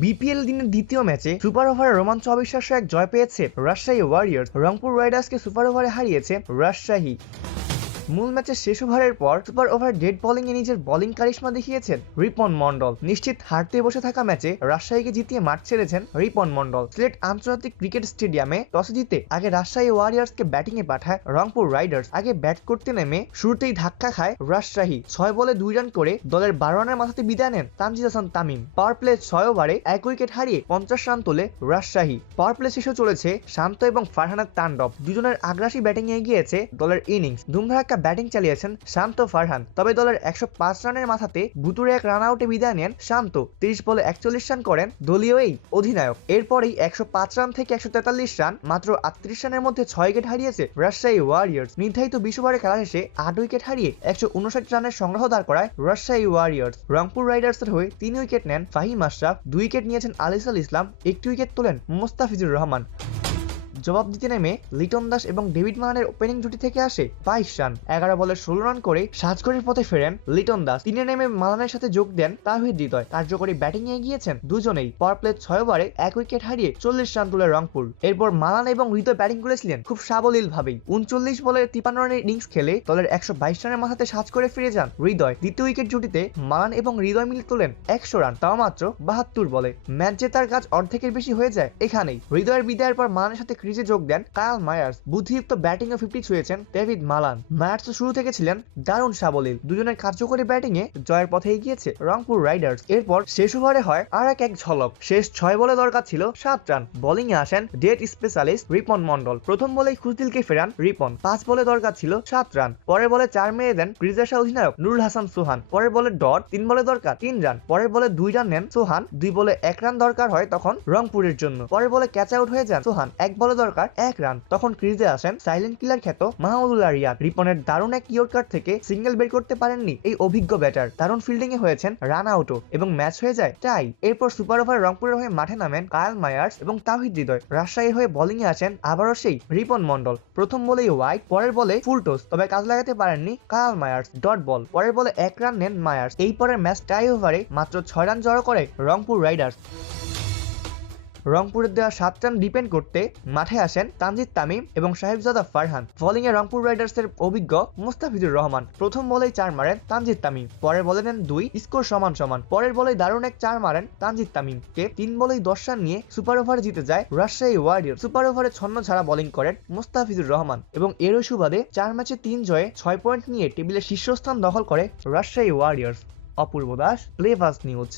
BPL দিনের দ্বিতীয় ম্যাচে সুপার ওভারে রোমাঞ্চ অবিশ্বাস্য এক জয় পেয়েছে রাজশাহী ওয়ারিয়র্স। রংপুর রাইডার্সকে সুপার ওভারে হারিয়েছে রাজশাহী। মূল ম্যাচের শেষ ওভারের পর সুপার ওভার ডেড বোলিং এ নিজের বোলিং কারিশমা দেখিয়েছেন রিপন মন্ডল। নিশ্চিত হারতে বসে থাকা ম্যাচে রাজশাহীকে জিতিয়ে মাঠ ছেড়েছেন রিপন মন্ডল। সিলেট আন্তর্জাতিক ক্রিকেট স্টেডিয়ামে টসে জিতে আগে রাজশাহী ওয়ারিয়র্সকে ব্যাটিং এ পাঠায় রংপুর রাইডার্স। আগে ব্যাট করতে নেমে শুরুতেই ধাক্কা খায় রাজশাহী। 6 বলে 2 রান করে দলের 12 রানের মাথাতে বিদায় নেন তানজিদ হাসান তামিম। পাওয়ার প্লে 6 ওভারে 1 উইকেট হারিয়ে 50 রান তোলে রাজশাহী। পাওয়ার প্লে শেষে চলেছে শান্ত এবং ফারহানের তাণ্ডব। দুজনের আগ্রাসী ব্যাটিং এ এগিয়েছে দলের ইনিংস। ধুমধারাক্কা ব্যাটিং চালিয়েছেন শান্ত ফারহান। তবে দলের 105 রানের মাথাতে ভুতুরে এক রান আউটে বিদায় নেন শান্ত। 30 বলে 41 রান করেন দলীয় এই অধিনায়ক। এরপরেই 105 রান থেকে 143 রান মাত্র 38 রানের মধ্যে 6 উইকেট হারিয়েছে রাজশাহী ওয়ারিয়র্স। নির্ধারিত 20 ওভারে খেলা শেষে 8 উইকেট হারিয়ে 159 রানের সংগ্রহ দাঁড় করায় রাজশাহী ওয়ারিয়র্স। রংপুর রাইডার্সের হয়ে 3 উইকেট নেন ফাহিম আশরাফ, 2 উইকেট নিয়েছেন আলিসাল ইসলাম, 1 উইকেট তোলেন মোস্তাফিজুর রহমান। জবাব দিতে নেমে লিটন দাস এবং ডেভিড মালানের ওপেনিং জুটি থেকে আসে 22 রান। 11 বলে 16 রান করে সাজঘরের পথে ফেরেন লিটন দাস। 3 নেমে মালানের সাথে যোগ দেন তাহিদ হৃদয়। কার্যকরী ব্যাটিং এ গিয়েছেন দুজনেই। পাওয়ার প্লে 6 ওভারে 1 উইকেট হারিয়ে 40 রান তুলে রংপুর। এরপর মালান এবং হৃদয় ব্যাটিং করেছিলেন খুব সাবলীল ভাবেই। 39 বলে 53 রানের ইনিংস খেলে দলের 122 রানের মাথাতে সাজ করে ফিরে যান হৃদয়। দ্বিতীয় উইকেট জুটিতে মালান এবং হৃদয় মিলে তোলেন 100 রান, তাও মাত্র 72 বলে। ম্যাচ জেতার কাজ অর্ধেকের বেশি হয়ে যায় এখানেই। হৃদয়ের বিদায়ের পর মালানের সাথে ক্রিজে যোগ দেন কায়াল মায়ার্স। বুদ্ধিযুক্ত ব্যাটিং ও 50 ছুঁয়েছেন ডেভিড মালান। মায়ার্স শুরু থেকে ছিলেন দারুণ সাবলীল। দুজনের কার্যকরী ব্যাটিং এ জয়ের পথে এগিয়েছে রংপুর রাইডার্স। এরপর শেষ ওভারে হয় আর এক ঝলক। শেষ 6 বলে দরকার ছিল 7 রান। বোলিং এ আসেন ডেট স্পেশালিস্ট রিপন মন্ডল। প্রথম বলেই খুশদিলকে ফেরান রিপন। 5 বলে দরকার ছিল 7 রান। পরের বলে 4 মেরে দেন ক্রিজে আসা অধিনায়ক নুরুল হাসান সোহান। পরের বলে ডট। 3 বলে দরকার 3 রান। পরের বলে 2 রান নেন সোহান। 2 বলে 1 রান দরকার হয় তখন রংপুরের জন্য। পরের বলে ক্যাচ আউট হয়ে যান সোহান। 1 বলে দরকার 1 রান। তখন ক্রিজে আসেন সাইলেন্ট কিলার খ্যাত মাহমুদুল্লাহ রিয়াদ। রিপনের দারুণ এক ইয়র্কার থেকে সিঙ্গেল বের করতে পারেননি এই অভিজ্ঞ ব্যাটার। দারুণ ফিল্ডিং এ হয়েছেন রান আউটও এবং ম্যাচ হয়ে যায় টাই। এরপর সুপার ওভার রংপুরের হয়ে মাঠে নামেন কায়াল মায়ার্স এবং তাহিদ হৃদয়। রাজশাহীর হয়ে বোলিং এ আসেন আবারও সেই রিপন মন্ডল। প্রথম বলেই ওয়াইড, পরের বলে ফুল টস, তবে কাজ লাগাতে পারেননি কায়াল মায়ার্স। Dot ball. পরের বলে 1 রান নেন মায়ার্স। এই পরের ম্যাচ টাই ওভারে মাত্র 6 রান জড়ো করে রংপুর রাইডার্স। রংপুরের দেওয়া 7 রান ডিপেন্ড করতে মাঠে আসেন তানজিদ তামিম এবং সাহেবজাদা ফারহান। বোলিং এ রংপুর রাইডার্সের অভিজ্ঞ মোস্তাফিজুর রহমান। প্রথম বলেই 4 মারেন তানজিদ তামিম। পরের বলে নেন 2, স্কোর সমান সমান। পরের বলেই দারুণ এক 4 মারেন তানজিদ তামিমকে। 3 বলেই 10 রান নিয়ে সুপার ওভারে জিতে যায় রাজশাহী ওয়ারিয়র্স। সুপার ওভারে ছন্ন ছাড়া বোলিং করেন মোস্তাফিজুর রহমান এবং এরই সুবাদে 4 ম্যাচে 3 জয়ে 6 পয়েন্ট নিয়ে টেবিলের শীর্ষস্থান দখল করে রাজশাহী ওয়ারিয়র্স। অপূর্ব দাস, প্লেভাস নিউজ।